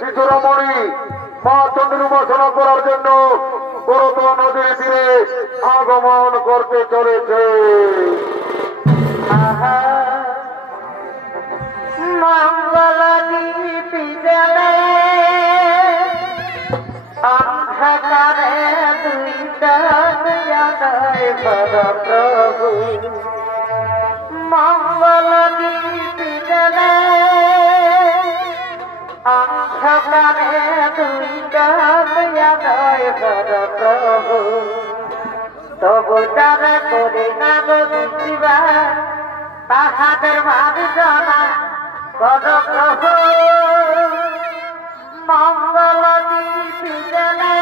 শিশুরামণি মা চন্দ্র উপাসনা করার জন্য করত নদীর তীরে আগমন করতে চলেছে। অন্ধকারে দুইটা প্রভু মঙ্গল দীপি জলে অন্ধকারে দুইটা প্রভু তবু তারা করে নাম দিবা তাহাদের ভাবি জানা কর প্রভু মঙ্গল দীপি জলে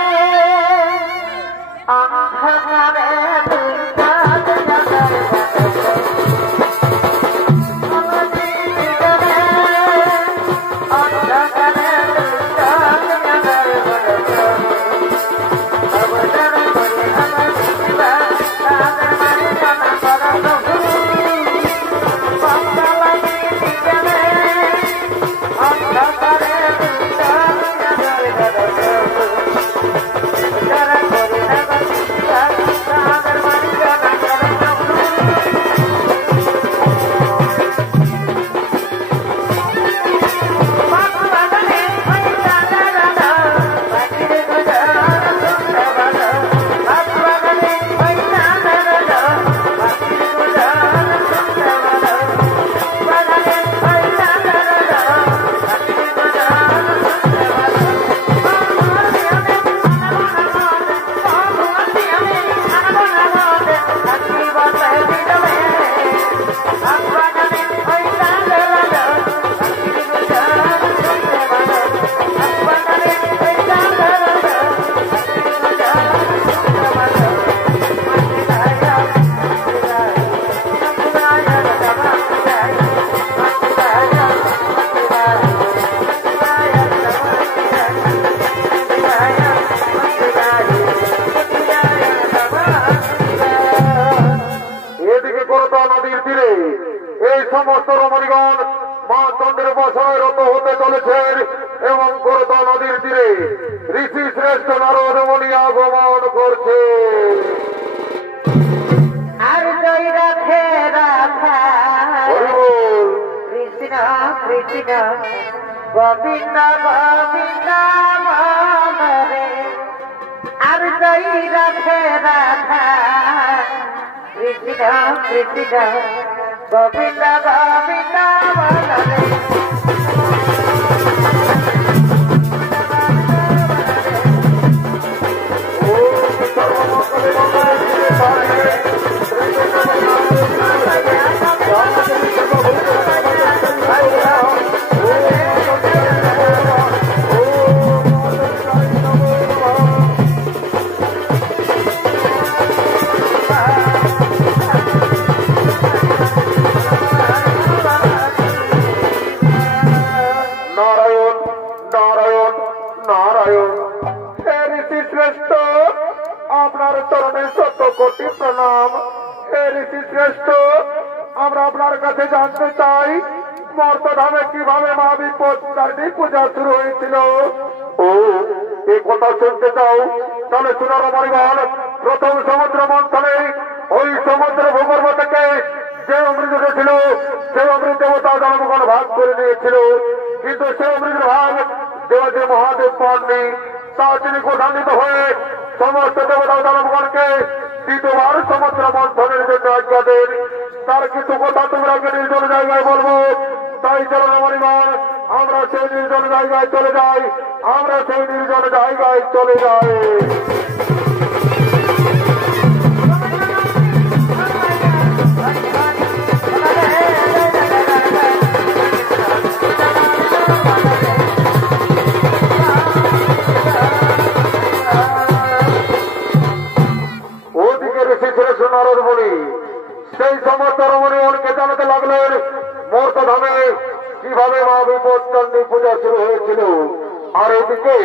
অন্ধকারে দুইটা সমস্ত রমণীগণ মা চন্দ্রের উপাসনায় রত হতে চলেছেন এবং করত নদীর তীরে ঋষি শ্রেষ্ঠ নারদ মুনি আগমন করছে। আর জয় রাধে রাধা কৃষ্ণ কৃষ্ণ গোবিন্দ গোবিন্দ রে আর জয় রাধে রাধা কৃষ্ণ কৃষ্ণ গোবিন্দ গোবিন্দ রে আপনার চরণে শত কোটি প্রণাম। হে ঋষি শ্রেষ্ঠ, আমরা আপনার কাছে জানতে চাই মর্তধামে কিভাবে মা বিপত্তারিণী পূজা শুরু হয়েছিল। ও এই কথা শুনতে চাও? তাহলে শুনো রমণীগণ, প্রথম সমুদ্র মন্থনে ওই সমুদ্র ভূগর্ভ থেকে যে অমৃত ছিল সে অমৃত দেবতা জনগণ ভাগ করে নিয়েছিল, কিন্তু সে অমৃতের ভাগ দেবদেব মহাদেব পাননি। তা তিনি ক্রোধান্বিত হয়ে সমস্ত দেবতা জনগণকে দ্বিতীয়বার সমুদ্র মন্থনের জন্য আজ্ঞা দেন। তার কিছু কথা তোমরা নির্জন জায়গায় বলবো। তাই চলো রমণীগণ, আমরা সেই নির্জন জায়গায় চলে যাই, আমরা সেই নির্জন জায়গায় চলে যাই। নারদ মুনি সেই সমস্ত রমণীগণকে জানাতে লাগলেন মর্তধামে কিভাবে মা বিপত্তারিণী পূজা শুরু হয়েছিল। আর এদিকে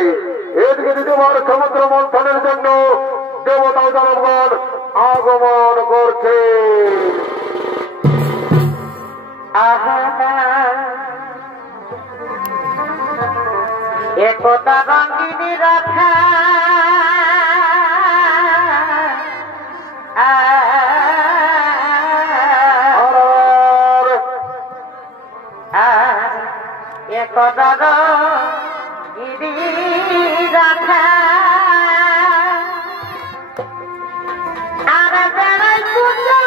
দ্বিতীয়বার সমুদ্র মন্থনের জন্য দেবতা জনগণ আগমন করছে। একতা রঙ্গিনী রাখা একতা রঙ্গিনী রাখা আর বেড়াই পূজা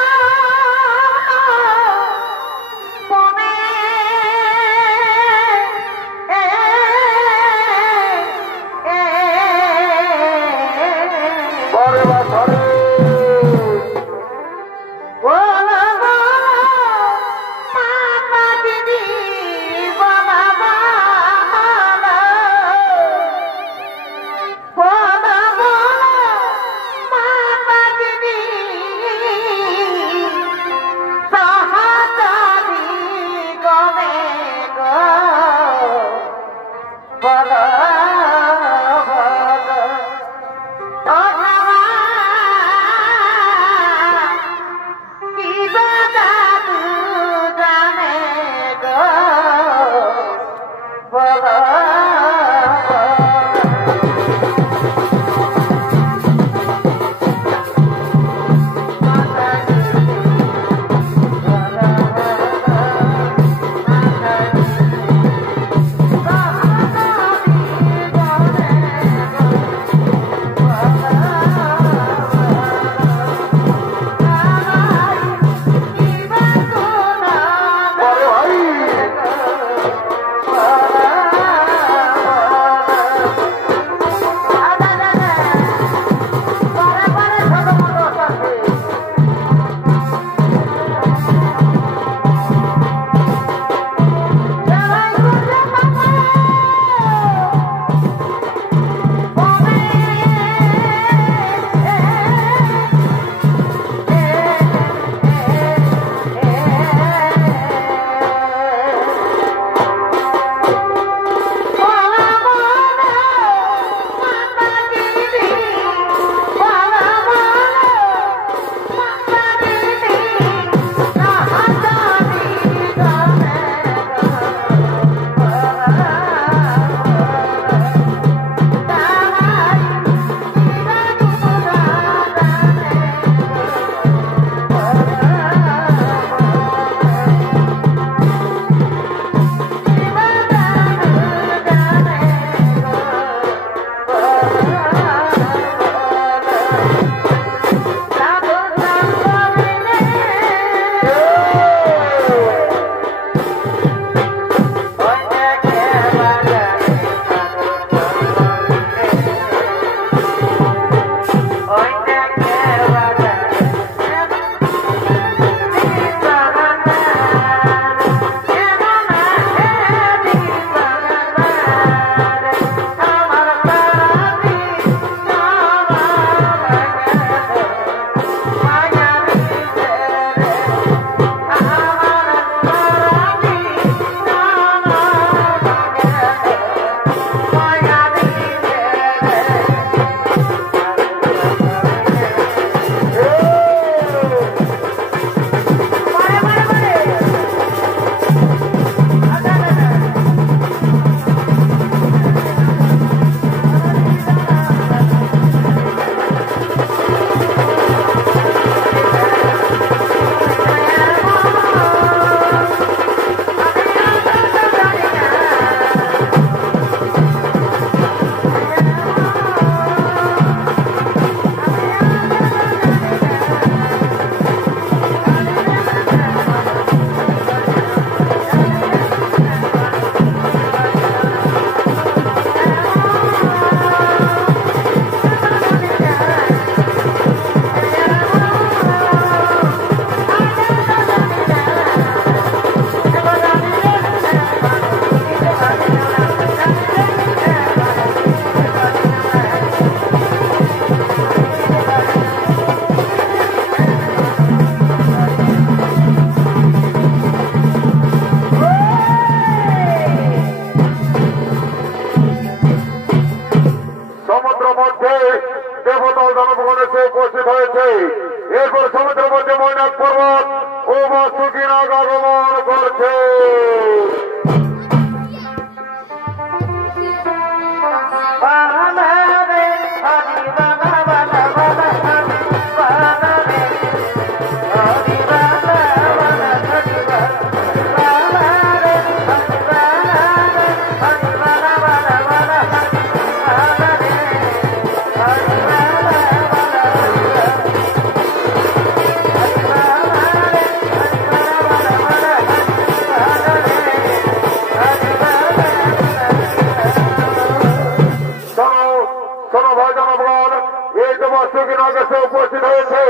মস্তকিনা কাছে উপস্থিত হয়েছে।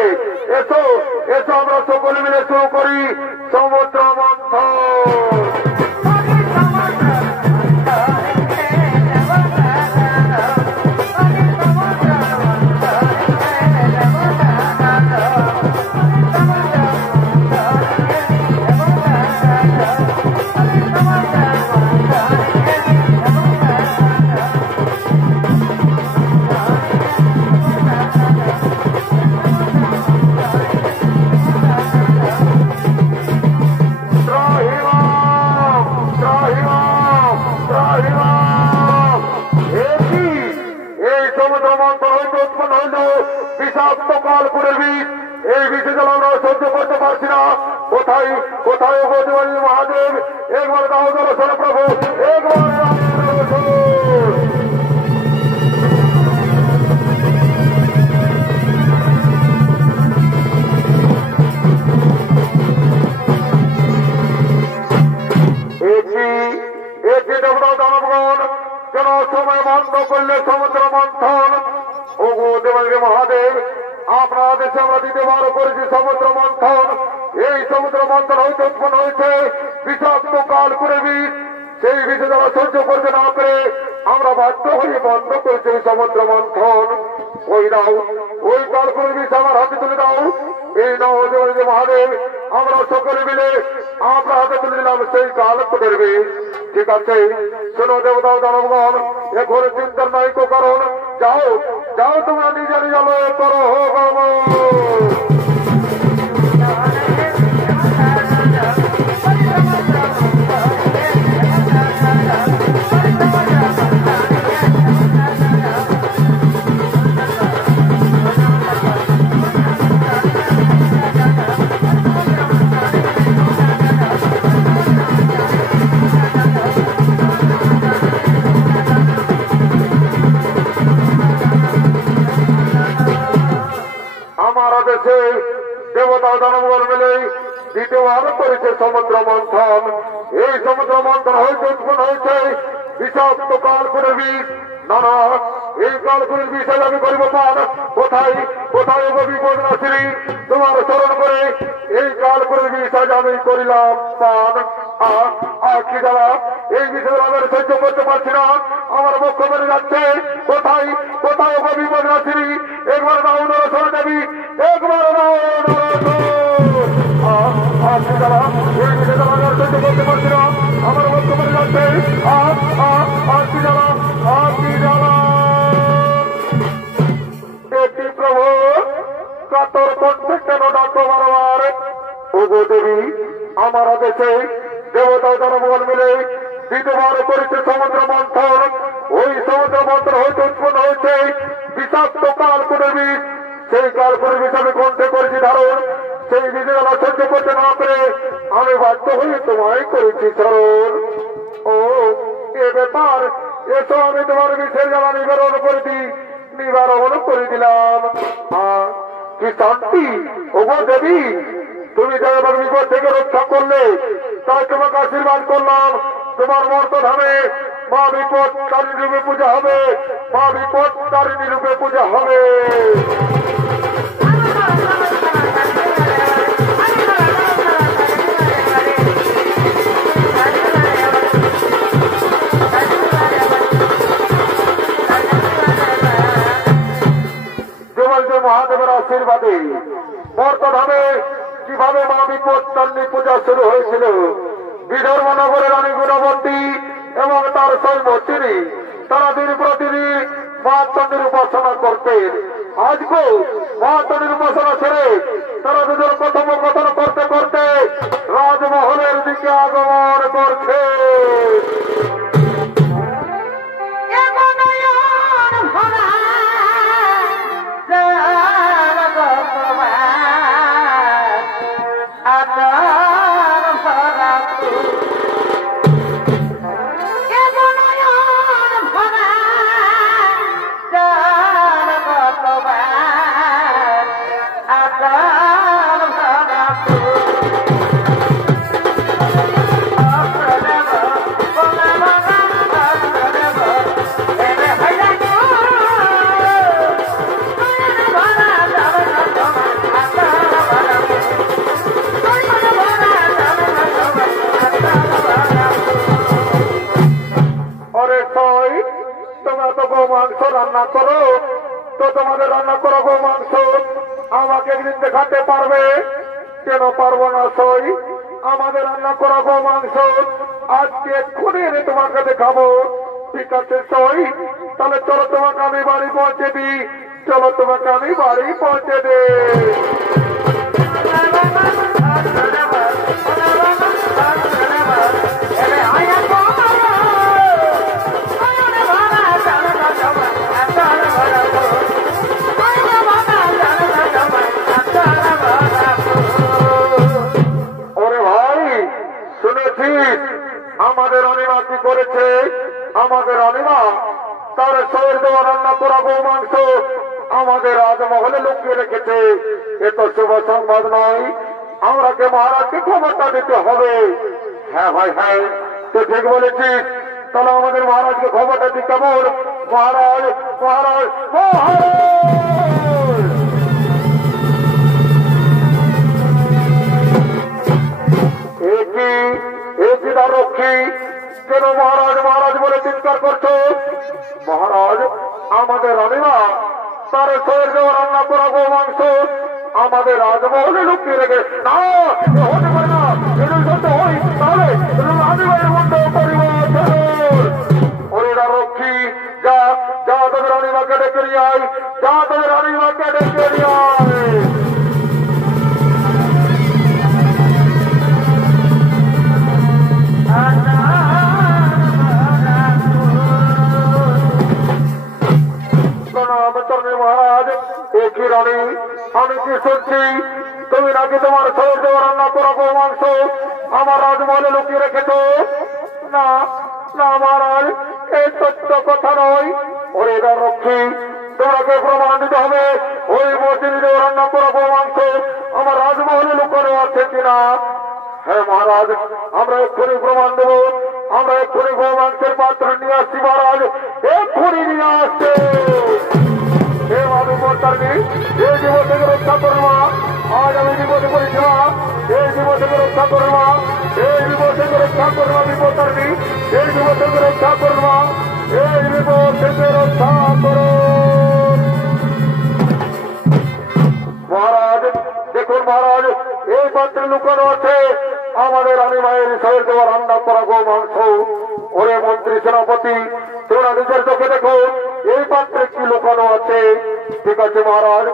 এসো এসো আমরা সকলে মিলে শুরু করি সমুদ্র মন্থন। এই বিষয়গুলো আমরা সহ্য করতে পারছি না। কোথায় কোথায় মহাদেব একবার দাও দর্শন প্রভু একবার দানবগণ কেন সময় বন্ধ করলে সমুদ্র মন্থন। ও দেবাদেব মহাদেব আপনার দেশে আমরা দ্বিতীয়বার করেছি সমুদ্র মন্থন। এই সমুদ্র মন্থন হইতে উৎপন্ন হয়েছে বিষাক্ত কাল করে বিষ। সেই বিষে যারা সহ্য করতে না পেরে আমরা বাধ্য হয়ে বন্ধ করেছি সমুদ্র মন্থন। ওই দাও ওই কাল করে বিষ আমার হাতে তুলে দাও। এই নাও দেবাদেব মহাদেব আমরা সকলে মিলে আপনার হাতে তুলে দিলাম সেই কাল করে বিষ। ঠিক আছে শোনো দেবতা দানবগণ এখন চিন্তার নাই তো কারণ যাও যাও তোমরা নিজে নিজে লয়ে করো দেবতা দানবগণ মিলে দ্বিতীয়বার করেছে সমুদ্র মন্থন। এই সমুদ্র মন্থন হইতে উৎপন্ন হয়েছে বিষাক্ত কালকুলের বিষ। না না এই কালকুলের বিষ আমি করিব পান। কোথায় কোথায় বিপদ নাশিনী তোমার স্মরণ করে এই কালকুলের বিষ আজ আমি করিলাম পান। কি দ্বারা এই বিষয়ে আমি সহ্য করতে পারছি না। আমার পক্ষ বেড়ে যাচ্ছে। কোথায় কোথায় বিপদ নাশিনী একবার দাও দর্শন দেবী একবার দাও করতে পারছি না। আমার বক্তব্য যাচ্ছে প্রভু কাতর কণ্ঠে কেন ডাকো বারবার। ওগো দেবী আমার দেশে দেবতা জনগণ মিলে দ্বিতীয়বার করেছে সমুদ্র মন্থন। ওই সমুদ্র মন্থন হইতে উৎপন্ন হয়েছে বিষাক্ত কালকুলের বিষ। সেই কালকুলের বিষ আমি কণ্ঠে করেছি ধারণ। সেই বিষয় আমার সহ্য করতে না পেরে আমি বাধ্য হয়ে তোমায় করেছি স্মরণ। ও এ ব্যাপার এসো আমি তোমার বিষের জ্বালা নিবারণ করে নিবারণ করে দিলাম। কি শান্তি ওগো দেবী তুমি যারা বিপদ থেকে রক্ষা করলে তাই তোমাকে আশীর্বাদ করলাম। তোমার মর্তধামে মা বিপদ তারিণী রূপে পূজা হবে। মা বিপদ তারিণী রূপে পূজা হবে। মহাদেবের আশীর্বাদে মর্তধামে কিভাবে মা বিপদ তারিণী পূজা শুরু হয়েছিল। বিদর্ভ নগরের রানী গুণবতী এবং তার সৈন্যী তারা দিন প্রতিদিন মা চণ্ডীর উপাসনা করতেন। আজকেও মা চণ্ডীর উপাসনা ছেড়ে তারা দুজন কথোপকথন করতে করতে রাজমহলের দিকে আগমন করছে। Bye. তোমরা তো গো মাংস রান্না করো, তো তোমাদের রান্না করো গো মাংস আমাকে একদিন দেখাতে পারবে? কেন পারবো না সই? আমাদের রান্না করা গো মাংস আজকে এক্ষুনি এনে তোমাকে দেখাবো। ঠিক আছে সই, তাহলে চলো তোমাকে আমি বাড়ি পৌঁছে দিই। চলো তোমাকে আমি বাড়ি পৌঁছে দিই। আমাদের অনিমা কি করেছে? আমাদের অনিমা তার শরীর দেওয়া রান্না করা গো মাংস আমাদের রাজমহলে লুকিয়ে রেখেছে। এ তো শুভ সংবাদ নয়, আমরাকে মহারাজকে ক্ষমতা দিতে হবে। হ্যাঁ ভাই হ্যাঁ, তুই ঠিক বলেছিস। তাহলে আমাদের মহারাজকে ক্ষমতা দিতে বল। মহারাজ মহারাজ মহারাজ, একই রক্ষী কেন মহারাজ মহারাজ বলে চিৎকার করছো? মহারাজ আমাদের রানীমা তার শরীর দেওয়া রান্না করা গো মাংস আমাদের রাজমহলে লুকিয়ে রেখে। না, হতে পারে না। যদি সত্য হই তাহলে রানীমায়ের মধ্যে পরিবার। ওরা রক্ষী, যা যা তোদের রানীমাকে ডেকে নিয়ে আয়, যা তোদের রানীমাকে ডেকে নিয়ে আয়। মহারাজ একই রানী, আমি কি শুনছি তুমি নাকি তোমার শরীর দেওয়া রান্না করা গো মাংস আমার রাজমহলে লুকিয়ে রেখেছ? না না মহারাজ, এই সত্য কথা নয়। ওরে রক্ষী, তোমাকে প্রমাণ দিতে হবে ওই মসজিদে দেওয়া রান্না করা গো মাংস আমার রাজমহলে লুকানো আছে কিনা। হ্যাঁ মহারাজ, আমরা এক্ষুনি প্রমাণ দেব। আমরা এক্ষুনি গো মাংসের পাত্র নিয়ে আসছি মহারাজ, এক্ষুনি নিয়ে আসছে। হে বাবু কর্তারনি, এই জীব থেকে রক্ষা করবা। আজ আমি বিপদে পড়েছিলা, এই জীব থেকে রক্ষা করবা। এই বিপদ থেকে রক্ষা করবা বিপদার্নি, এই জীব থেকে রক্ষা করবা। এই বিপদ থেকে রক্ষা করো মহারাজ। দেখুন মহারাজ, এই পাত্রে লুকানো আছে আমাদের রানী মায়ের শরীর দেওয়া রান্না করা গো মাংস। ওরে মন্ত্রী সেনাপতি, তোমরা নিজের চোখে দেখো এই পাত্রে কি লুকানো আছে। ঠিক আছে মহারাজ,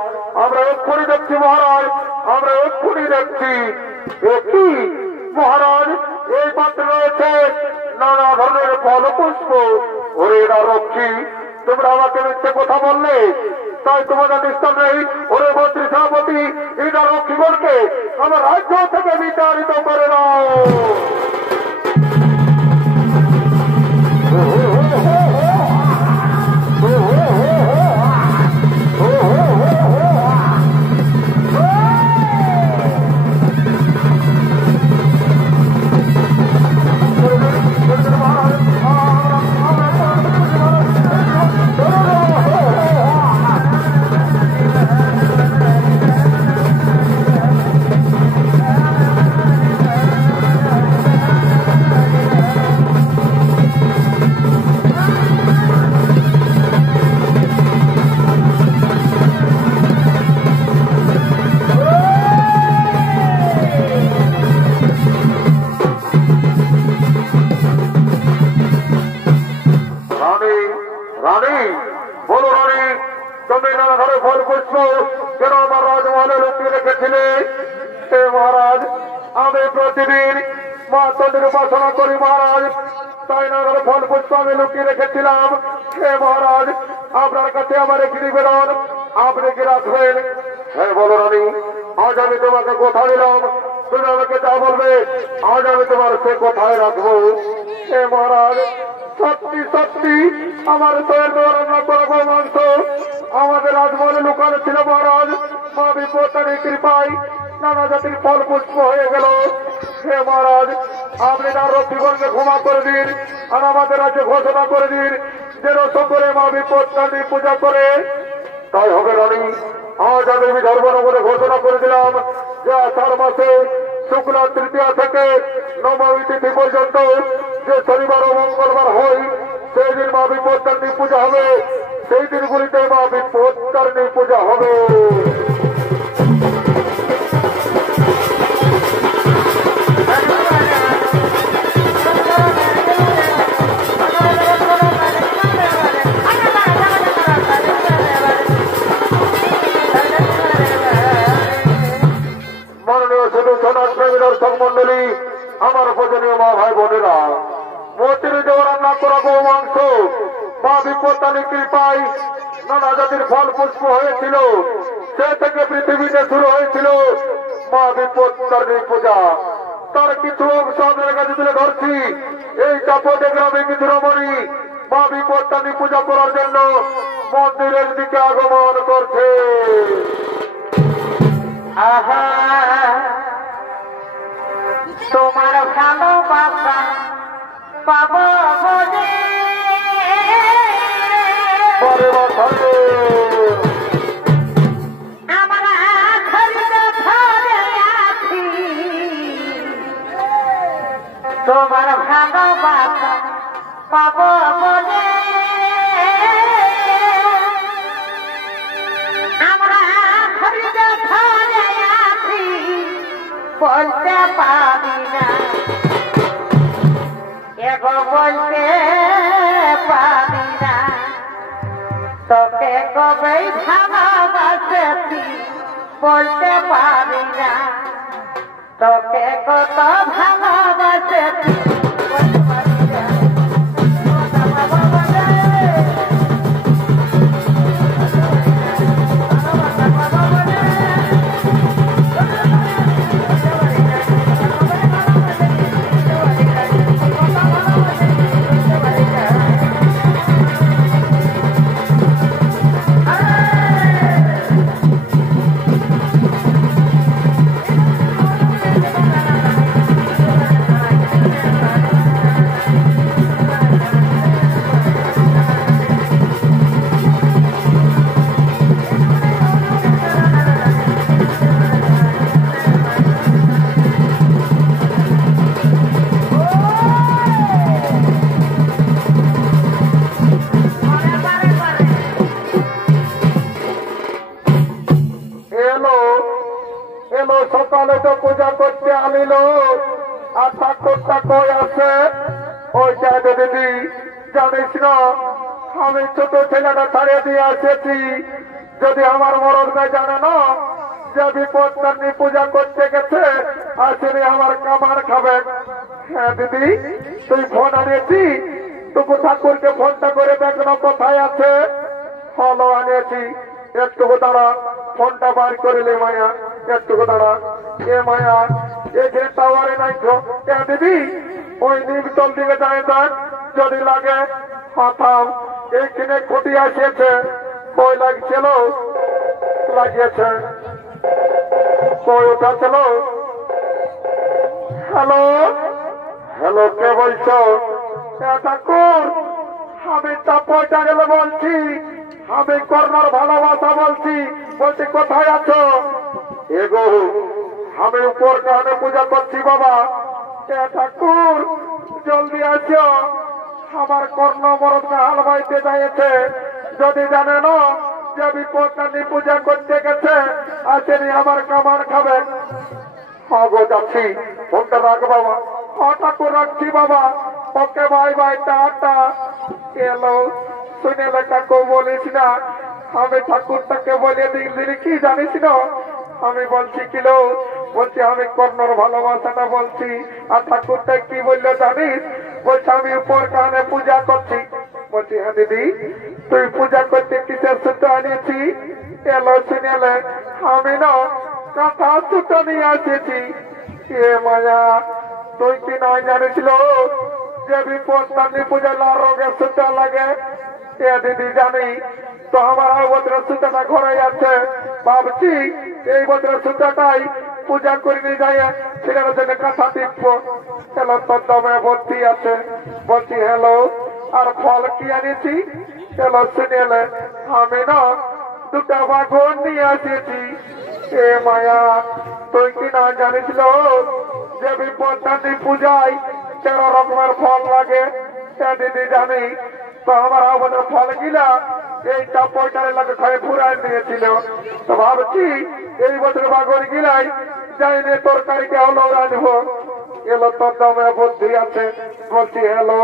আমরা এক্ষুনি দেখছি মহারাজ, আমরা এক্ষুনি দেখছি। কি মহারাজ, এই পাত্রে রয়েছে নানা ধরনের ফল পুষ্প। ওরে এরা রক্ষী, তোমরা আমাকে মিথ্যে কথা বললে তাই তোমাদের নিস্তার নেই। ওরে মন্ত্রী সেনাপতি, এটা রক্ষীগণকে আমার রাজ্য থেকে বিতাড়িত করে নাও। উপাসনা করি মহারাজ, তাই না ফল পুষ্প আমি লুকিয়ে রেখেছিলাম। হে মহারাজ, আপনার কাছে আমার একটি নিবেদন, আপনি কি রাখবেন? হ্যাঁ বলো রানী, আজ আমি তোমাকে কথা দিলাম, তুমি আমাকে যা বলবে আজ আমি তোমার সে কথায় রাখবো। হে মহারাজ, সত্যি সত্যি আমার তৈরি দেওয়া রান্না করা গো মাংস আমাদের রাজমহলে লুকানো ছিল মহারাজ। মা বিপত্তারী কৃপায় নানা জাতির ফল পুষ্প হয়ে গেল। হে মহারাজ, আপনি তার রক্ষীগণকে ক্ষমা করে দিন আর আমাদের রাজ্যে ঘোষণা করে দিন যেন সকলে মা বিপত্তারী পূজা করে। তাই হবে রানী, আজ আমি ধর্মনগরে ঘোষণা করে দিলাম যে আষাঢ় মাসে শুক্লা তৃতীয়া থেকে নবমী তিথি পর্যন্ত যে শনিবার ও মঙ্গলবার হয় সেই দিন মা বিপত্তারিণী পূজা হবে, সেই দিনগুলিতে মা বিপত্তারিণী পূজা হবে। মাননীয় শুধু সনাতনী দর্শক মন্ডলী, আমার পূজনীয় মা ভাই বোনেরা, মূর্তির যে রান্না করা গো মাংস মা বিপত্তারিণীর কৃপায় নানা জাতির ফল পুষ্প হয়েছিল, সে থেকে পৃথিবীতে শুরু হয়েছিল মা বিপত্তারিণী পূজা। তার কিছু অংশ আপনার কাছে তুলে ধরছি। এই চাপটে গ্রামে কিছু রমণী মা বিপত্তারিণী পূজা করার জন্য মন্দিরের দিকে আগমন করছে। আহা, তোমার ভালোবাসা পাবো বলে পরে বছরে আমার আখরিটা ধরে আছি। তোমার ভালোবাসা পাবো বলে আমরা আখরিটা ধরে আছি, বলতে পারি না, এগো বলতে পারি না। তোকে কবে ভালোবাসেছি বলতে পারি না, তোকে কত ভালোবাসেছি বলতে পারি না। সকালে তো পূজা করতে আনিল, আর ঠাকুরটা কই আছে ওইটা দিদি জানিস না, আমি ছোট ছেলেটা ছাড়িয়ে দিয়ে আসেছি। যদি আমার মরণ জানে না যে বিপত্তারিণী পূজা করতে গেছে, আসেনি আমার কামার খাবে। হ্যাঁ দিদি, তুই ফোন আনিয়েছি, টুকু ঠাকুরকে ফোনটা করে দেখলো কোথায় আছে। হলো আনিয়েছি, একটুকু দাঁড়া, ফোনটা বার করিলে মায়া, একটুকু দাঁড়া। এ মায়া, এখানে টাওয়ারে নাই তো। দিদি ওই নিমতল দিকে যায় যান, যদি লাগে হাতাম। এইখানে খুঁটি আসিয়েছে, কই লাগছিল, লাগিয়েছে, কই উঠাছিল। হ্যালো হ্যালো, কে বলছো? ঠাকুর, আমি চাপটা গেলে বলছি, আমি কর্ণর ভালোবাসা বলছি। বলছি কোথায় আছো? এগো আমি উপর কারণে পূজা করছি বাবা। ঠাকুর জলদি আসো, আমার কর্ণ মরদ হাল বাইতে যাইছে। যদি জানে না যে বিপত্তারিণী পূজা করতে গেছে, আসেনি আমার কামার খাবে। গো যাচ্ছি, ফোনটা রাখ বাবা। ঠাকুর রাখছি বাবা, ওকে বাই বাই, টাটা। এলো শুনে লেখাকে বলিস না, আমি ঠাকুরটাকে বলে দিলি কি জানিস না? আমি বলছি কিলো, বলছি আমি কর্ণর ভালোবাসাটা বলছি। আর ঠাকুরটা কি বললো জানিস? বলছে আমি উপর কানে পূজা করছি। বলছি হ্যাঁ দিদি, তুই পূজা করতে কিসের সুতো আনিয়েছি? এলো শুনেলে, আমি না কাঁথা সুতো নিয়ে আসেছি। এ মায়া, তুই কি না জানিছিল যে বিপত্তারিণী পূজা লাল রঙের সুতো লাগে? এ দিদি জানি তো, আমার বছরের সুতোটা ঘরে আছে। ভাবছি এই বছরের সুতোটাই পূজা করে নিয়ে যাই, ছেলের জন্য কাঁথা টিপবো। হ্যালো, তোর দমে ভর্তি আছে। বলছি হ্যালো, আর ফল কি আনিয়েছি? হ্যালো শুনেলে, আমি না দুটা বাঘন নিয়ে আসিয়েছি। এ মায়া, তুই কি না জানিছিল যে বিপত্তারিণী পূজায় 13 রকমের ফল লাগে? দিদি জানি তো আমার আমাদের ফল গিলা এইটা পয়টার এলাকা খায় ফুরাই দিয়েছিল। তো ভাবছি এই বছর বাগর গিলাই যাইনি তরকারিকে হলো রাঁধবো। এলো তোর দমে বুদ্ধি আছে, বলছি হ্যালো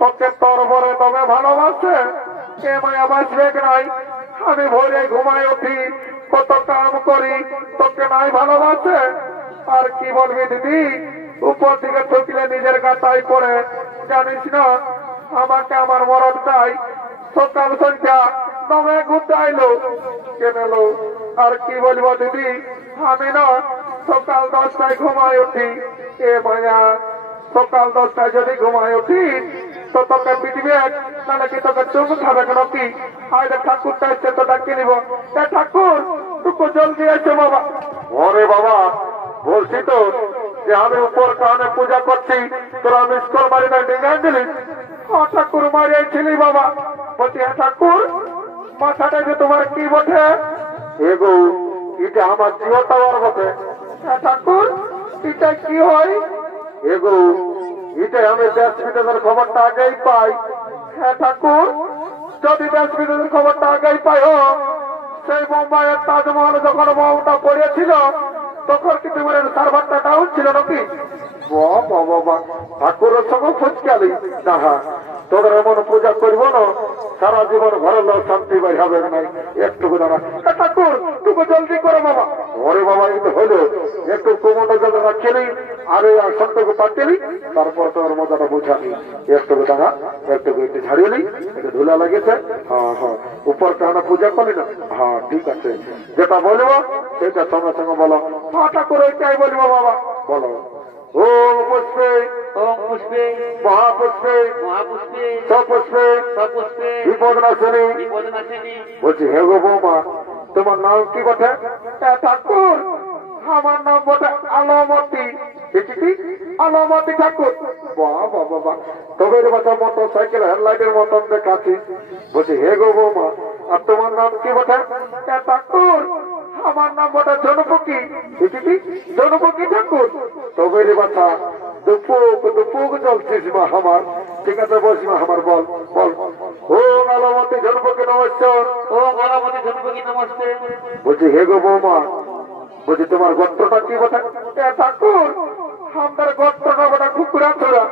তোকে তোর বরে দমে ভালোবাসে, কে মায়া বাঁচবে নাই। আমি ভোরে ঘুমাই উঠি, কত কাম করি, তোকে নাই ভালোবাসে। আর কি বলবি দিদি, উপর দিকে ঠুকলে নিজের গাটাই পড়ে। জানিস না আমাকে আমার মরদ চাই, সকাল সন্ধ্যা দমে ঘুরতে কেনেলো। আর কি বলবো দিদি, আমি না সকাল 10টায় ঘুমাই উঠি। এ মায়া সকাল 10টায় যদি ঘুমাই উঠি তো তোকে পিটবে, তাহলে কি তোকে চুপ খাবে কেন কি? আরে ঠাকুরটা এসছে তো ডাকি নিব। এ ঠাকুর টুকু জলদি এসো বাবা। ওরে বাবা বলছি তো যে আমি উপর কারণে পূজা করছি, তোরা মিস কর মারি না ডিঙাই দিলি। ঠাকুর মারিয়েছিলি বাবা। বলছি হ্যাঁ ঠাকুর, মাথাটা যে তোমার কি বটে? এগো এটা আমার জিও টাওয়ার বটে। হ্যাঁ ঠাকুর, এটা কি হয়? এগো এটাই আমি দেশ বিদেশের খবরটা আগেই পাই। হ্যাঁ ঠাকুর, যদি দেশ বিদেশের খবরটা আগেই পাই সেই মুম্বাইয়ের তাজমহল যখন বোমটা পড়েছিল তখন কি তোমার সার্ভারটা ডাউন ছিল নাকি? বাবা ঠাকুরের সঙ্গে ফুচকালি না, তোদের এমন পূজা করবো না সারা জীবন ঘরের লোক শান্তি বাই হবে নাই। একটুকু দাঁড়া ঠাকুর, টুকু জলদি করো বাবা। ওরে বাবা এই তো হইলো, একটু কোমরটা জল রাখছিলি আর এই আসনটুকু পাচ্ছিলি, তারপর তোমার মজাটা বুঝালি। একটুকু দাঁড়া, একটু ঝাড়িয়েলি, একটু ধুলা লাগেছে। হ্যাঁ হ্যাঁ, উপর কারণে পূজা করলি না? হ্যাঁ ঠিক আছে, যেটা বলবো সেটা সঙ্গে সঙ্গে বলো। হ্যাঁ ঠাকুর ওইটাই বলবো বাবা। বলো ওম পুষ্পে ওম পুষ্পে মহাপুষ্পে মহাপুষ্পে সপুষ্পে সপুষ্পে বিপদনাশিনী। বিপদনাশিনী। বলছি হে গো বৌমা, তোমার নাম কি বটে? ঠাকুর আমার নাম বটে আলমতি। আলমতি ঠাকুর। বাবা বাবা, তবে বাচ্চা মোটর সাইকেল হেডলাইটের মতন দেখাচ্ছি। বলছি হে গো বৌমা, আর তোমার নাম কি বটে? ঠাকুর আমার নাম বটে জনপকি। জনপকি ঠাকুর। তবে রে বাচ্চা দুপুক দুপুক চলছিস মা আমার। ঠিক আছে বলছি মা আমার, বল বল। ও আলমতি জনপকি নমস্কার। ও গণপতি জনপতি নমস্তে। বলছি হে গো বৌমা, বলছি তোমার গোত্রটা কি বটে? ঠাকুর আমার গোত্রটা বটে কুকুরা ছোড়া।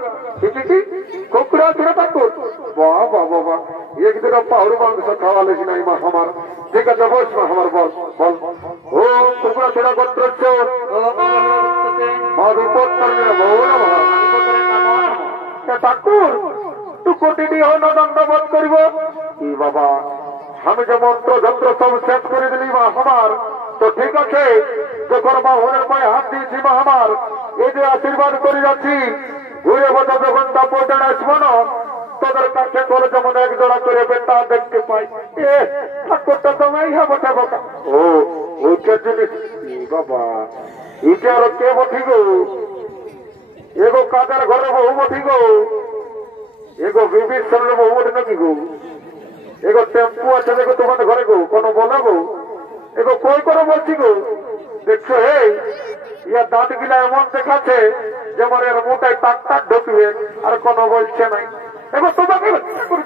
কুকুরা ছোড়া ঠাকুর। বাবা বাবা, একদিন পাহুড় মাংস খাওয়ালিস নাই মা আমার। ঠিক আছে বস মা আমার, বল বল। ও কুকুরা ছোড়া গোত্র চোর ঠাকুর টুকুটি দণ্ডবোধ করিব। কি বাবা, আমি যে মন্ত্র যন্ত্র সব শেষ করে দিলি মা আমার। তো ঠিক আছে, যখন বাহনের পায়ে হাত দিয়েছি মা আমার, এই যে আশীর্বাদ করে যাচ্ছি, ঘুরে বসা যখন তাপড় আসবো না তোদের কাছে করে যেমন এক জোড়া করে বেটা দেখতে পাই। এ ঠাকুরটা তোমায় হবো ঠাকুরটা। ও ওইটা জিনিস বাবা, এটা আরো কে বঠি গো? এগো কাদের ঘরে বহু বঠি গো? এগো বিবির সামনে বহু বটে নাকি গো? এগো টেম্পু আছে দেখো তোমাদের ঘরে গো, কোনো বলো গো? এগো কই করে বলছি গো? দেখছো হে ইয়া দাঁত গিলা এমন দেখাচ্ছে যেমন এর মোটাই টাক টাক ঢুকবে, আর কোনো বলছে নাই। এবার তোমাকে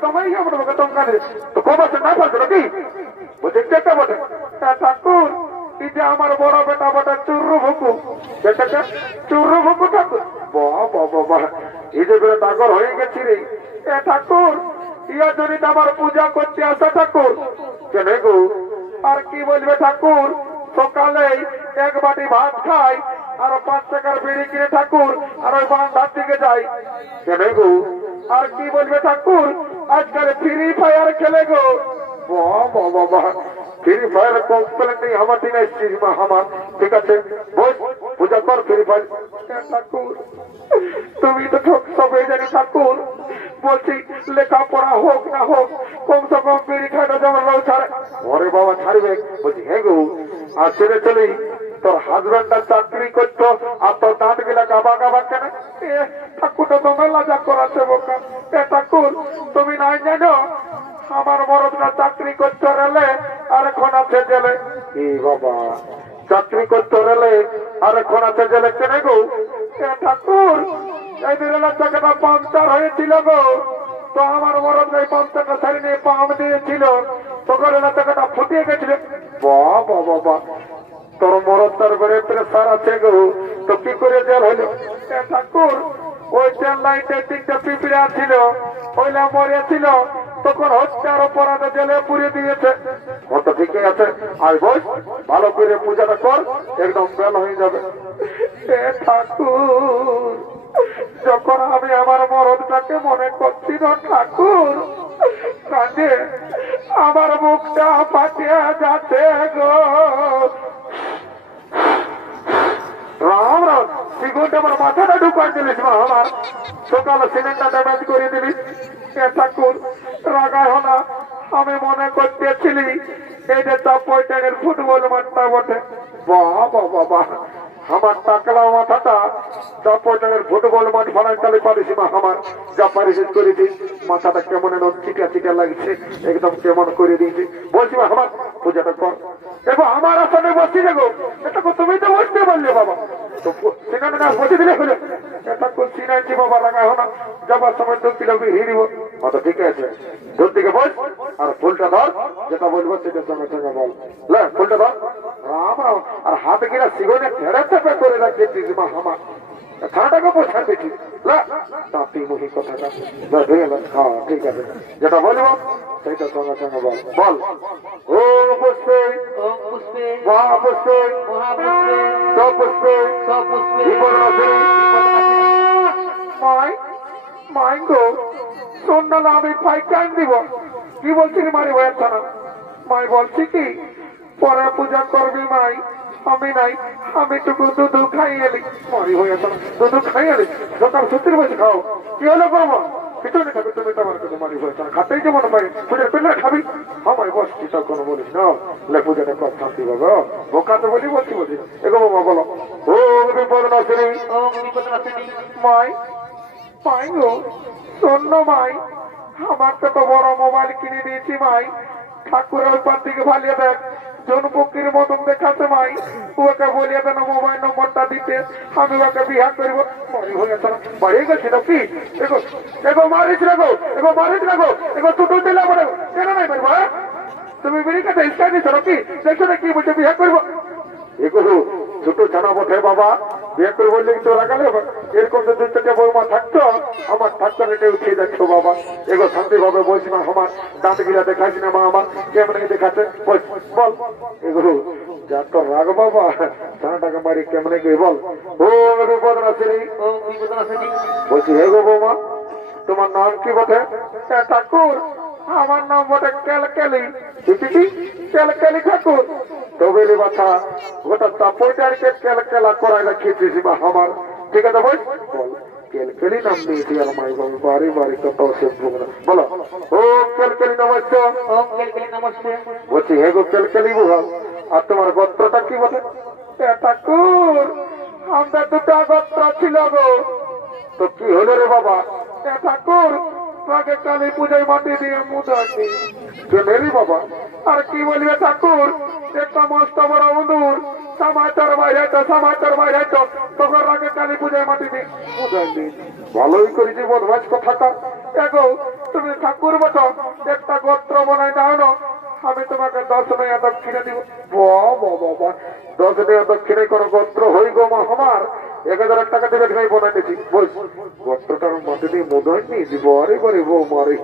তোমায় তোমাকে তোমরা তো কমাচ্ছে না বলছো নাকি? বলছে কেটে বটে ঠাকুর, এই যে আমার বড় বেটা বটে চুরু ভুকু। বেটাটা চুরু ভুকু ঠাকুর। বাবা বাবা, এই যে বেটা ডাগর হয়ে গেছি রে। ঠাকুর ইয়া যদি আমার পূজা করতে আসে ঠাকুর। কেন গো? আর কি বলবে ঠাকুর, সকালে এক বাটি ভাত খাই আর 5 টাকার বিড়ি কিনে ঠাকুর আর ওই বান্ধার দিকে যাই। কেন গো? আর কি বলবে ঠাকুর, আজকাল ফ্রি ফায়ার খেলে গো। বাবা বাবা, ফ্রি ফায়ার কমপ্লেন নেই আমার দিন এসছিস মা আমার। ঠিক আছে বস, পূজা কর ফ্রি ফায়ার। ঠাকুর তুমি তো ঠক সবাই জানি ঠাকুর। বলছি লেখাপড়া হোক না হোক, কমসে কম বিড়ি খাইটা যেমন লোক ছাড়ে। ওরে বাবা ছাড়বে। বলছি হ্যাঁ গো, আর ছেড়ে চলি তোর হাজবেন্ডটা চাকরি করতো আর তোর দাঁত গিলা গাবা গাবা কেন? ঠাকুরটা তোমার লাজা করাচ্ছে বোকা। ঠাকুর তুমি নাই জানো আমার মরদটা চাকরি করতে রেলে আর এখন আছে জেলে। এ বাবা, চাকরি করতে রেলে আর এখন আছে জেলে কেন গো? ঠাকুর এই রেলের চাকাটা পাংচার হয়েছিল গো, তো আমার মরদ গাই 5 টাকা শাড়ি নিয়ে পাম দিয়েছিল, তখন না টাকাটা ফুটিয়ে গেছিল। বাবা বাবা, তোর মরদ তার ঘরে প্রেসার আছে গো, তো কি করে জেল হইল? ঠাকুর, ওই ট্রেন লাইনে 3টা পিঁপড়া ছিল, ওইলা মরেছিল, তখন হত্যার অপরাধে জেলে পুড়িয়ে দিয়েছে। কত ঠিকই আছে, আর বস ভালো করে পূজাটা কর, একদম বেল হয়ে যাবে। ঠাকুর, যখন আমি আমার মরদটাকে মনে করছি না ঠাকুর, কাজে আমার মুখটা ফাটিয়ে যাচ্ছে গো। রাম রাম, সিগুনটা আমার মাথাটা ঢুকাই দিলিস মা, আমার সকালে সিলিন্ডার ড্যামেজ করে দিলিস। ঠাকুর রাগায় না, আমি মনে করতেছিলি এই যে চাপের ফুটবল মাঠটা বটে। বাবা বাবা, আমার টাকলা মাথাটা চাপের ফুটবল মাঠ ফানাইতে পারিস মা, আমার যা পারিস করেছি। মাথাটা কেমন একদম চিটা চিটা লাগছে, একদম কেমন করে দিয়েছি। বলছি মা, আমার পূজাটা কর। দেখো আমার আসনে বসছি, দেখো এটা তুমি তো বসতে পারলে বাবা, তো সেখানে না বসে দিলে হলো। এটা চিনাইছি বাবা, রাগা হো না, যাবার সময় ধরতে লাগবে হিয়ে দিব। তো ঠিক আছে, দূর থেকে বল আর ফুলটা ধর, যেটা বলবো সেটার সঙ্গে সঙ্গে বল। ফুলটা ধর, রাম রাম। আর হাতে কিনা সিগনে ফেরে চেপে করে রাখছিস মা, আমার ছানাটাকে পোষান দিচ্ছি। তাঁতি মুখী কথাটা ধরে গেল। হ্যাঁ ঠিক আছে, যেটা বলবো সেইটার সঙ্গে সঙ্গে বল। বল ও পুষ্পে, ওম পুষ্পে, মহা পুষ্পে, মহাপুষ্পে, সপুষ্পে, সপুষ্পে, বিপদনাশিনী। মাই মাই গো, শোন না, আমি ফাইটাইন দিব। কি বলছিস মারি ভাইয়ের ছানা? মাই বলছি কি পরে পূজা করবি মাই, আমি নাই, আমি টুকু দুধ খাই এলি। মারি হয়ে ছানা, দুধ খাই এলি, সকাল সত্যির বসে খাও। কি হলো বাবা? পিছনে খাবি তুমি, তোমার কাছে মারি হয়ে ছানা, খাতেই যেমন পাই পূজার পেলে খাবি। আমায় বস, কি সব কোনো বলিস না, পূজাটা কর শান্তি বাবা। বোকা তো বলি বলছি বলছি, এগো বাবা বলো। ও বিপদনাশিনী, ওম বিপদনাশিনী। মাই মাই গো, শোন মাই, আমার তো বড় মোবাইল কিনে দিয়েছি মাই, ঠাকুরের ওই পার দিকে ভালিয়ে দেখ, জনপক্ষীর মতন দেখাচ্ছে মাই, ওকে বলিয়ে দেন মোবাইল নম্বরটা দিতে, আমি ওকে বিহা করব। মরি হয়ে গেছে, বাড়িয়ে গেছি নাকি? এগো এগো মারিস রাখো, এগো মারিস রাখো, এগো টুটু দিলা বলে কেন নাই পারবো? তুমি বেরি কাছে ইচ্ছা দিচ্ছ নাকি? দেখছো না কি বলছে বিহা করবো? এগুলো ছোট ছানা বটে বাবা, বিয়ে করে বললে তো রাখালে এরকম তো 2-4টা বৌমা থাকতো, আমার থাকতো এটা উঠিয়ে দেখছো বাবা। এগো শান্তি ভাবে বলছি মা, আমার দাঁত গিলা দেখাচ্ছি না মা, আমার কেমন দেখাচ্ছে বল। এগুলো যা তো রাগ বাবা, ছানাটাকে মারি কেমন গিয়ে বল। ও বিপদনাশিনী, ওম বিপদনাশিনী। বলছি হে গো বৌমা, তোমার নাম কি বটে? ঠাকুর, আমার নাম বটে ক্যালকেলি। ক্যালকেলি ঠাকুর। তবে বাছা, গোটা চাপইটারকে ক্যালকেলা করাই রাখিয়েছিস বা আমার। ঠিক আছে বল, ক্যালকেলি নাম দিয়েছি আর মাই বাবু, বাড়ি বাড়ি কত বলো। ও ক্যালকেলি নমস্তে। ওম ক্যালকেলি নমস্তে। বলছি হে গো ক্যালকেলি বুহাল, আর তোমার গোত্রটা কি বলে? ঠাকুর, আমরা 2টা গোত্র ছিল গো। তো কি হলো রে বাবা? ঠাকুর, আগে কালী পূজায় মাটি দিয়ে মুদাছি মেরি বাবা। আর কি বলবে ঠাকুর, একটা মস্ত বড় উন্দুর সমাচার বাইরে তখন আগে কালী পূজায় মাটি দিয়ে মুদাছি। ভালোই করেছি বদমাস কথাটা। এগো তুমি ঠাকুর বটো, একটা গোত্র বানাই দাও না, আমি তোমাকে 10 টাকা দক্ষিণে দিব। বাবা, 10 টাকা দক্ষিণে কোনো গোত্র হই গো মা আমার, 1000 টাকা দেবে নাই বোনাই দিচ্ছি। বল গোত্রটার মাটি দিয়ে মোদাই নিয়ে দিব। আরে বারে বউ মারি।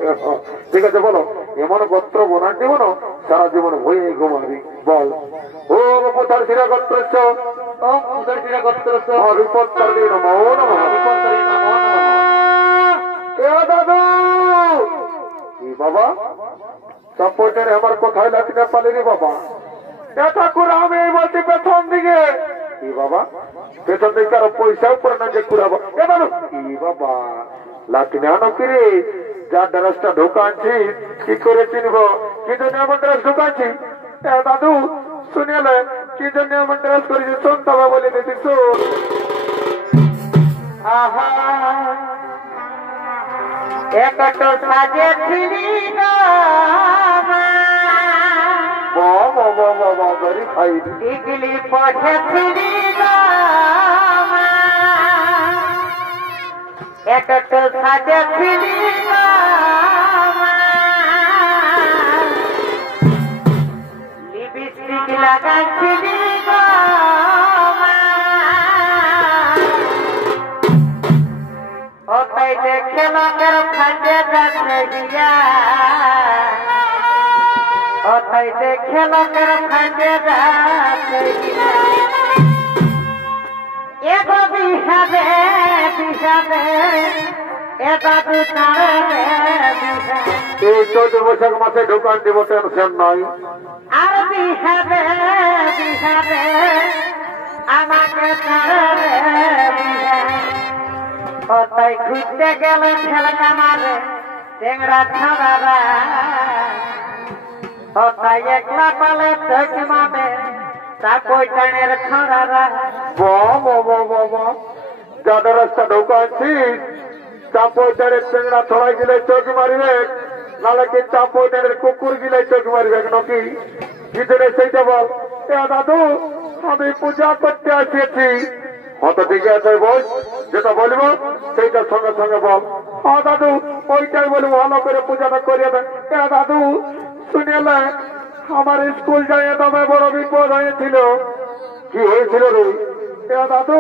ঠিক আছে বলো, এমন গোত্র বোনাই দিব না সারা জীবন হয়ে ঘুমাবি। বল ও পুতার শিরা গোত্র, ওম পুতার শিরা গোত্র, বিপত্তার দিন নমো নমঃ। বিপত্তারে নমো নমঃ। এ দাদু, কি বাবা চাপটের আমার কোথায় লাগি না পালি রে বাবা? এ ঠাকুর, আমি বলছি পেছন দিকে। কি বাবা পেছন দিকে আরো পয়সা উপরে না যে কুড়াবো? এ দাদু, কি বাবা লাঠি না আনো কিরে? যার ড্রেসটা ঢোকাচ্ছি কি করে চিনবো? কি জন্য আমার ড্রেস ঢোকাচ্ছি? এ দাদু শুনিলে কি জন্য আমার ড্রেস করেছি শোন, তবে বলে দিচ্ছি শোন। আহা একটা সাজে ছিলি না বাবা ভেরি ফাইন। ডিগলি পথে ছিলি না একটা সাজে ছিলি না ওটাই দেখে লোকের ভাগ্যে যাচ্ছে এগো বিহাবে বিহাবে এটা দুটারে এই 14 বৈশাখ মাসে দোকান দিব, টেনশন নাই। আর বিহাবে বিহাবে আমাকে ছাড়ে ওটাই ঘুরতে গেলে ঠেলকা মারে টেংরা ছাড়ারা ওটাই একলা পালে চোখ মাবে তা কই টানের ছাড়ারা যাদের রাস্তা ঢোকাচ্ছিস চাপইটারের চেংড়া ছড়াই গেলে চোখ মারিবে, নাহলে কি চাপইটারের কুকুর গিলে চোখ মারিবে নাকি? ভিতরে সেইটা বল। দাদু আমি পূজা করতে আসিয়েছি। হয়তো ঠিক আছে বল, যেটা বলবো সেইটার সঙ্গে সঙ্গে বল। হ্যাঁ দাদু ওইটাই বলবো, ভালো করে পূজাটা করিয়ে দেয়। দাদু শুনিলে আমার স্কুল যাই দমে বড় বিপদ হয়েছিল। কি হয়েছিল রে? দাদু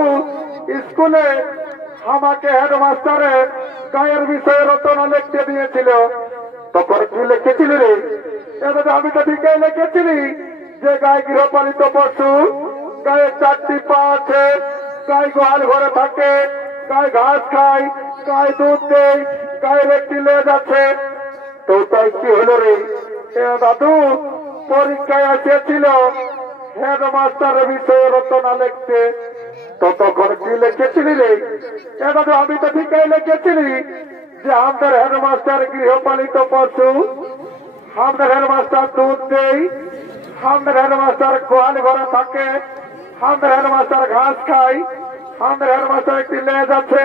স্কুলে আমাকে হেডমাস্টারে গায়ের বিষয়ে রচনা লিখতে দিয়েছিল। তখন কি লিখেছিল রে? দাদু আমি তো ঠিকই লিখেছিলি যে গায়ে গৃহপালিত পশু, গায়ে 4টি পা আছে, গায়ে গোয়াল ঘরে থাকে, গায়ে ঘাস খায়, গায়ে দুধ দেয়, গায়ের একটি লেজ আছে। তো তাই কি হলো রে? দাদু পরীক্ষায় এসেছিল হেডমাস্টারের বিষয়ে রচনা লিখতে। তো তখন কি লিখেছিলি রে? দাদু আমি তো ঠিকই লিখেছিলি যে আমাদের হেডমাস্টার গৃহপালিত পশু, আমাদের হেডমাস্টার দুধ দেয়, আমাদের হেডমাস্টার গোয়াল ঘরে থাকে, আমাদের হেডমাস্টার ঘাস খায়, আমাদের হেডমাস্টার একটি লেজ আছে।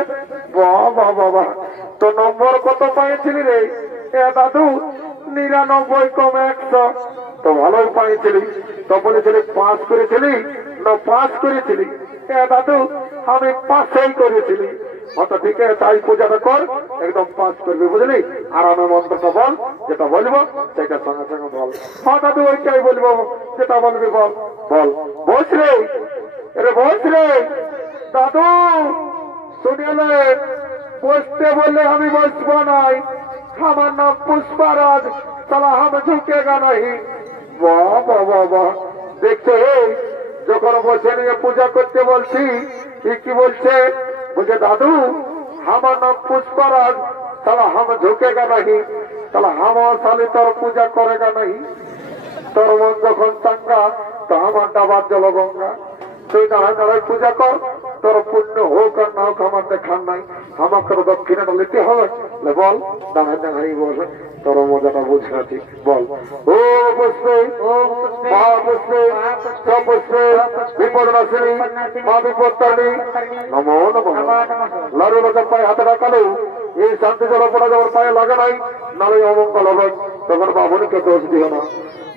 বাবা বাবা তো নম্বর কত পাইছিলি রে? দাদু 99 কম 100। তো ভালোই পাইছিলি। তো বলেছিলি পাস করেছিলি না পাস করেছিলি? দাদু আমি পাসই করেছিলি। হয়তো ঠিক আছে, তাই পূজাটা কর, একদম পাস করবি বুঝলি। আর আমি মন্ত্রটা বল, যেটা বলবো সেটার সঙ্গে সঙ্গে বল। হ্যাঁ দাদু ওইটাই বলবো, যেটা বলবি বল। বল বস রে, আরে বস রে। দাদু শুনিলে বসতে বললে আমি বসবো নাই। আমার নাম পুষ্পারাজ, তাহলে আমি ঝুঁকেগা নাহি। বাবা বাবা দেখছে যখন বসে নিয়ে পূজা করতে বলছি কি বলছে? বলছে দাদু আমার নাম পুষ্পারাজ, তাহলে हम झुकेगा नहीं, তাহলে আমার সালে তোর পূজা করেগা नहीं। তোর মন যখন চাঙ্গা তো আমার ডাবার জল গঙ্গা। তুই দাঁড়ায় দাঁড়ায় পূজা কর, তোর পুণ্য হোক আর না হোক আমার দেখার নাই। আমাকে দক্ষিণাটা নিতে হবে। বল দাঁড়ায় দাঁড়াই বল, তোর মজাটা বুঝে আছি। বল ও পুষ্পে মা পুষ্পে সপুষ্পে বিপদ নাশিনী মা বিপদ তারিণী নমো নমঃ। লাড়ু লোকের পায়ে হাতে রাখালো এই শান্তি জল পড়া যাওয়ার পায়ে লাগে নাই, নালে অমঙ্গল হবে। তখন বাবুনিকে দোষ দিও না।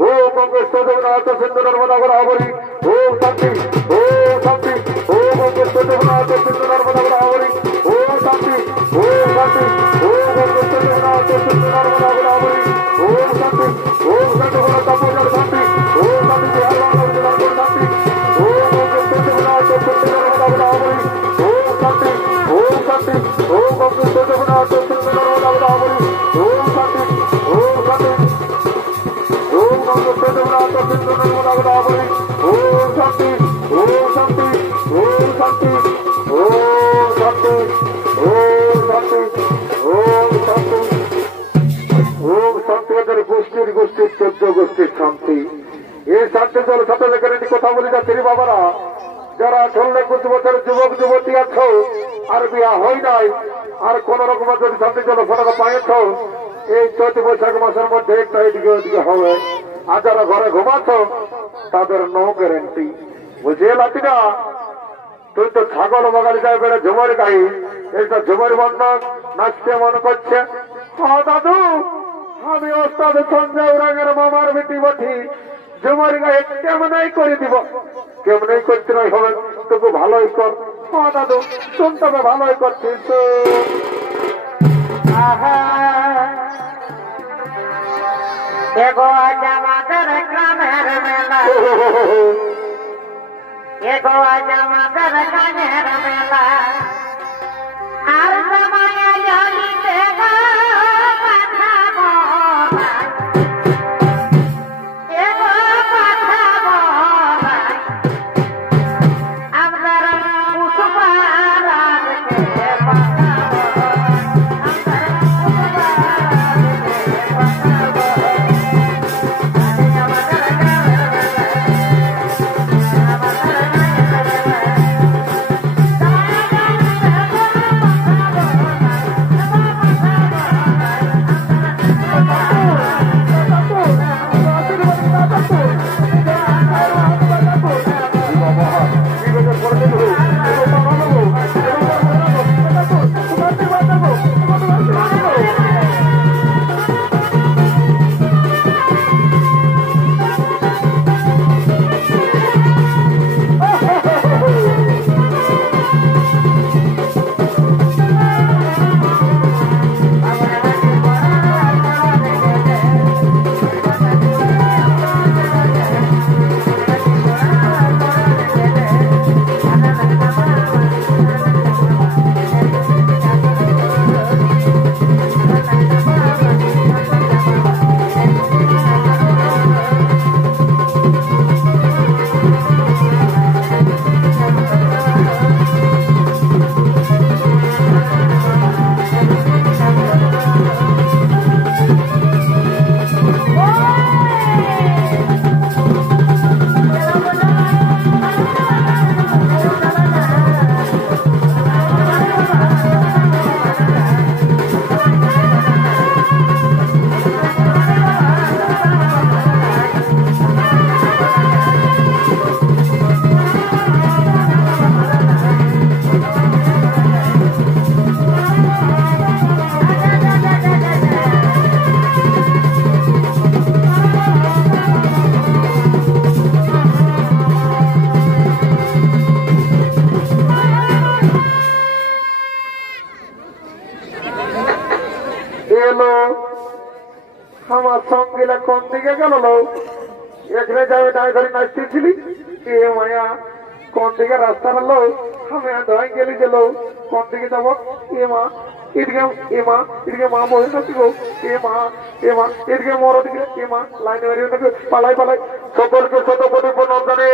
ও মঙ্গেশ্বর দেবনাথ সিন্ধু নর্মদা গোদাবরী ও শান্তি ও শান্তি। ও মঙ্গেশ্বর দেবনাথ সিন্ধু নর্মদা গোদাবরী ও শান্তি ও শান্তি। ও মঙ্গেশ্বর দেবনাথ সিন্ধু নর্মদা গোদাবরী ও শান্তি ও শান্তি বলো তপোজল শান্তি ও শান্তি বিহার বাংলা শান্তি। ও মঙ্গেশ্বর দেবনাথ সিন্ধু নর্মদা গোদাবরী ও শান্তি ও শান্তি। ও মঙ্গেশ্বর দেবনাথ সিন্ধু নর্মদা গোদাবরী ও শান্তি ও শান্তি। ও মঙ্গেশ্বর দেবনাথ সিন্ধু নর্মদা গোদাবরী ও শান্তি ও শান্তি ও শান্তি ও শান্তি ও শান্তি ও শান্তি ও শান্তি। ওদের গোষ্ঠীর 14 গোষ্ঠীর শান্তি। এই শান্তি জল সাথে লেখেন কথা বলি যাচ্ছে বাবারা, যারা 18-21 বছরের যুবক যুবতী আছো আর বিয়া হয় নাই, আর কোন রকমের যদি শান্তি জল ফটাকা পাইছ এই 14 বৈশাখ মাসের মধ্যে একটা এদিকে ওদিকে হবে। আর যারা ঘরে ঘুমাচ্ছ তাদের নো গ্যারেন্টি। বুঝে লাতিটা তুই তো ছাগল বাগালি যায় বেড়ে ঝুমার গাই, এইটা ঝুমার বন্ধন নাচতে মনে করছে। হ্যাঁ দাদু আমি ওস্তাদ সঞ্জয় উরাঙের মামার বেটি বটি, ঝুমার গায়ে কেমনই করে দিব। কেমনই করতে নয় হবে, তোকে ভালোই কর। হ্যাঁ দাদু শুনতে হবে ভালোই করছিস। এগো আজ আমাদের গ্রামের মেলা, এগো আজ আমাদের গ্রামের মেলা। আর জামাইয়া জ্বলিতে গো মাথা মোলা, আমার সঙ্গীরা কোন দিকে গেল লো? এখানে যাবে নাই ধরে নাচতেছিলি এ মায়া কোন দিকে রাস্তা হলো আমি ধরে গেলি গেল কোন দিকে যাবো এ মা এদিকে মা বসে নাকি গো এ মা এদিকে মর ওদিকে এ মা লাইনে বেরিয়ে নাকি পালাই সকলকে শত কোটি প্রণাম জানে।